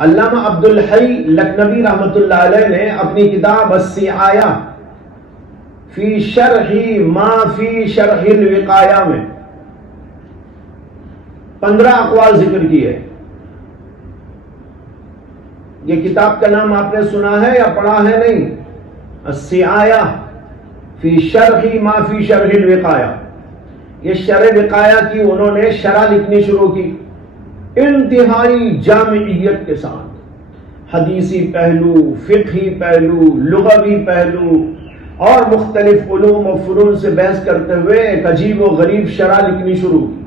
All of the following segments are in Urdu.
علامہ عبدالحی لکھنوی رحمۃ اللہ علیہ نے اپنی کتاب السعایہ فی شرح ما فی شرح الوقایہ میں 15 اقوال ذکر کیے۔ یہ کتاب کا نام آپ نے سنا ہے یا پڑھا ہے؟ نہیں۔ السعایہ فی شرح ما فی شرح الوقایہ، یہ شرح وقایہ کی انہوں نے شرح لکھنی شروع کی انتہائی جامعیت کے ساتھ، حدیثی پہلو، فقہی پہلو، لغوی پہلو اور مختلف علوم و فنون سے بحث کرتے ہوئے ایک عجیب و غریب شرح لکھنی شروع کی،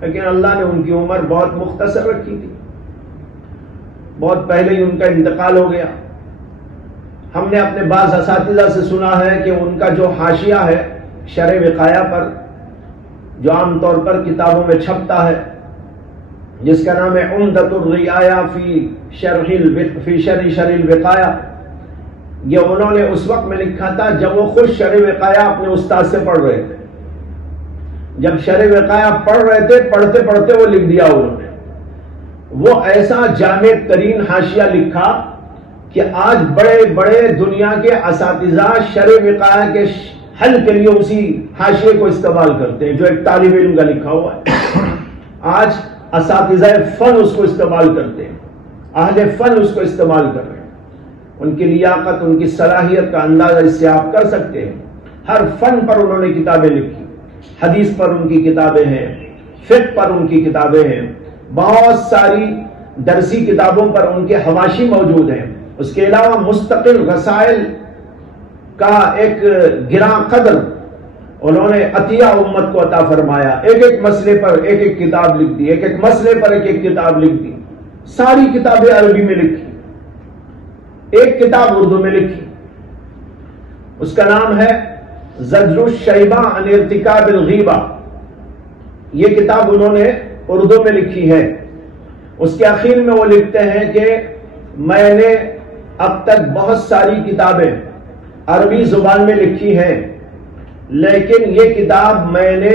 لیکن اللہ نے ان کی عمر بہت مختصر رکھی تھی، بہت پہلے ہی ان کا انتقال ہو گیا۔ ہم نے اپنے بعض اساتذہ سے سنا ہے کہ ان کا جو حاشیہ ہے شرح وقایہ پر، جو عام طور پر کتابوں میں چھپتا ہے، جس کا نام ہے عمدۃ الرعایہ فی شرح الوقایہ، یہ انہوں نے اس وقت میں لکھا تھا جب وہ خود شرح وقایہ اپنے استاد سے پڑھ رہے تھے۔ جب شرح وقایہ پڑھ رہے تھے، پڑھتے پڑھتے وہ لکھ دیا انہوں نے۔ وہ ایسا جامع ترین حاشیہ لکھا کہ آج بڑے بڑے دنیا کے اساتذہ شرح وقایہ کے حل کے لیے اسی حاشیے کو استعمال کرتے ہیں جو ایک طالب علم کا لکھا ہوا ہے۔ آج اساتذہ فن اس کو استعمال کرتے ہیں، اہل فن اس کو استعمال کر رہے ہیں۔ ان کی لیاقت، ان کی صلاحیت کا اندازہ اس سے آپ کر سکتے ہیں۔ ہر فن پر انہوں نے کتابیں لکھی، حدیث پر ان کی کتابیں ہیں، فقہ پر ان کی کتابیں ہیں، بہت ساری درسی کتابوں پر ان کے حواشی موجود ہیں۔ اس کے علاوہ مستقل رسائل کا ایک گراں قدر انہوں نے عطیہ امت کو عطا فرمایا۔ ایک ایک مسئلے پر ایک ایک کتاب لکھ دی، ایک ایک مسئلے پر ایک ایک کتاب لکھ دی۔ ساری کتابیں عربی میں لکھی، ایک کتاب اردو میں لکھی، اس کا نام ہے زجر الشیبہ عن ارتکاب الغیبہ۔ یہ کتاب انہوں نے اردو میں لکھی ہے۔ اس کے آخر میں وہ لکھتے ہیں کہ میں نے اب تک بہت ساری کتابیں عربی زبان میں لکھی ہیں، لیکن یہ کتاب میں نے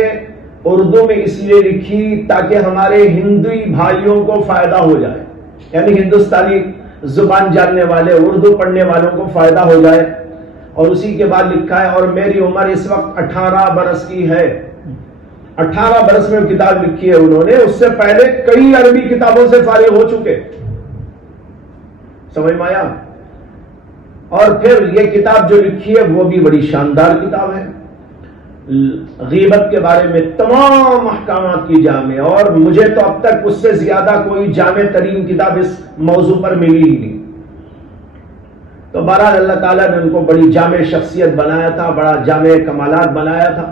اردو میں اس لیے لکھی تاکہ ہمارے ہندوی بھائیوں کو فائدہ ہو جائے، یعنی ہندوستانی زبان جاننے والے، اردو پڑھنے والوں کو فائدہ ہو جائے۔ اور اسی کے بعد لکھا ہے اور میری عمر اس وقت 18 برس کی ہے۔ 18 برس میں کتاب لکھی ہے انہوں نے، اس سے پہلے کئی عربی کتابوں سے فارغ ہو چکے۔ سمجھ میں آیا؟ اور پھر یہ کتاب جو لکھی ہے وہ بھی بڑی شاندار کتاب ہے، غیبت کے بارے میں تمام احکامات کی جامع، اور مجھے تو اب تک اس سے زیادہ کوئی جامع ترین کتاب اس موضوع پر ملی ہی نہیں۔ تو بہرحال اللہ تعالیٰ نے ان کو بڑی جامع شخصیت بنایا تھا، بڑا جامع کمالات بنایا تھا۔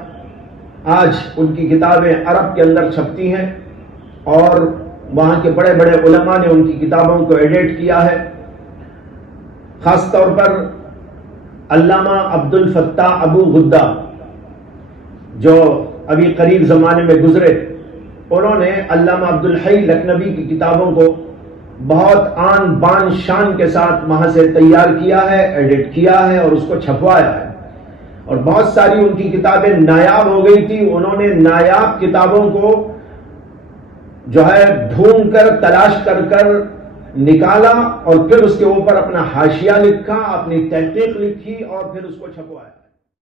آج ان کی کتابیں عرب کے اندر چھپتی ہیں اور وہاں کے بڑے بڑے علماء نے ان کی کتابوں کو ایڈٹ کیا ہے۔ خاص طور پر علامہ عبد الفتاح ابو غدہ جو ابھی قریب زمانے میں گزرے، انہوں نے علامہ عبدالحی لکھنوی کی کتابوں کو بہت آن بان شان کے ساتھ وہاں سے تیار کیا ہے، ایڈٹ کیا ہے اور اس کو چھپوایا ہے، اور بہت ساری ان کی کتابیں نایاب ہو گئی تھی۔ انہوں نے نایاب کتابوں کو جو ہے ڈھونڈ کر، تلاش کر کر نکالا اور پھر اس کے اوپر اپنا حاشیہ لکھا، اپنی تحقیق لکھی اور پھر اس کو چھپوایا۔